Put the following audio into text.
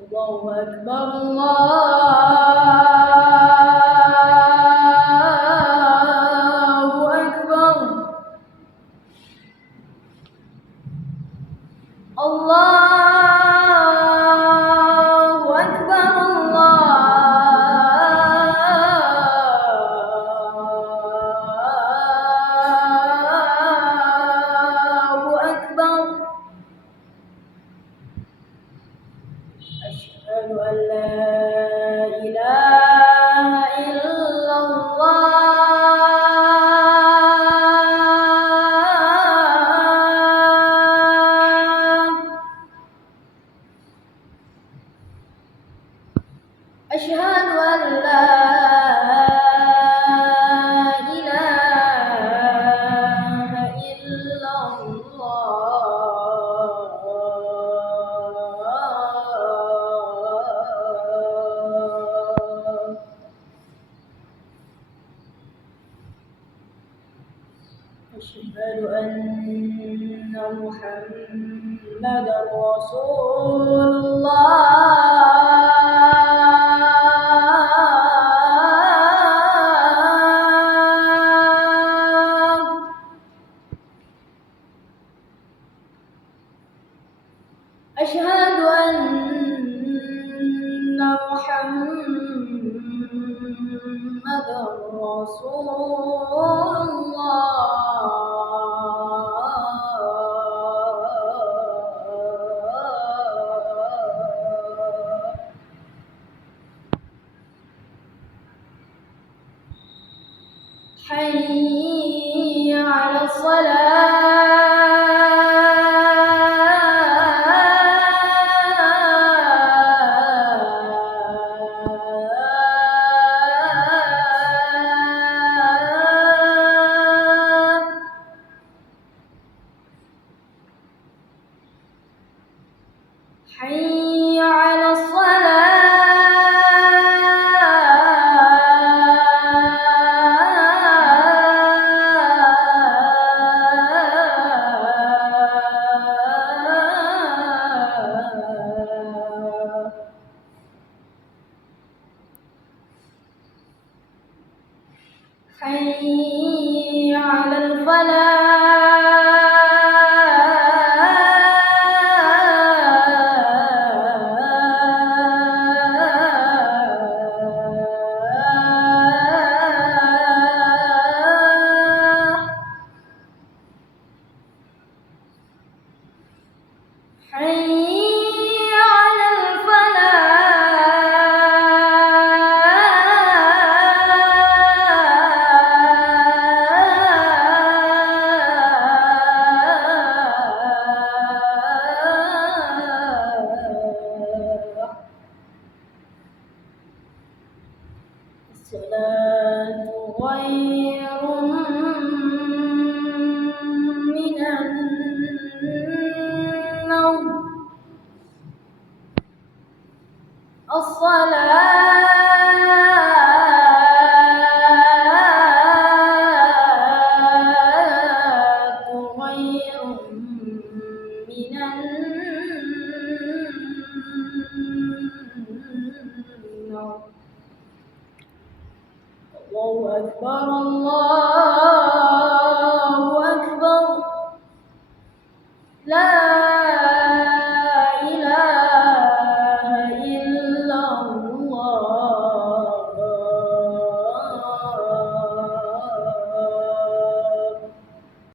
الله أكبر الله أكبر الله أكبر الله أكبر أشهد أن لا إله إلا الله أشهد أن لا إله إلا الله أشهد أن محمدًا رسول الله أشهد أن محمدًا رسول الله حي على الصلاة حي على الصلاة حي على الفلاح حي على الفلاح الصلاة خير من النوم الصلاة خير من النوم الله أكبر الله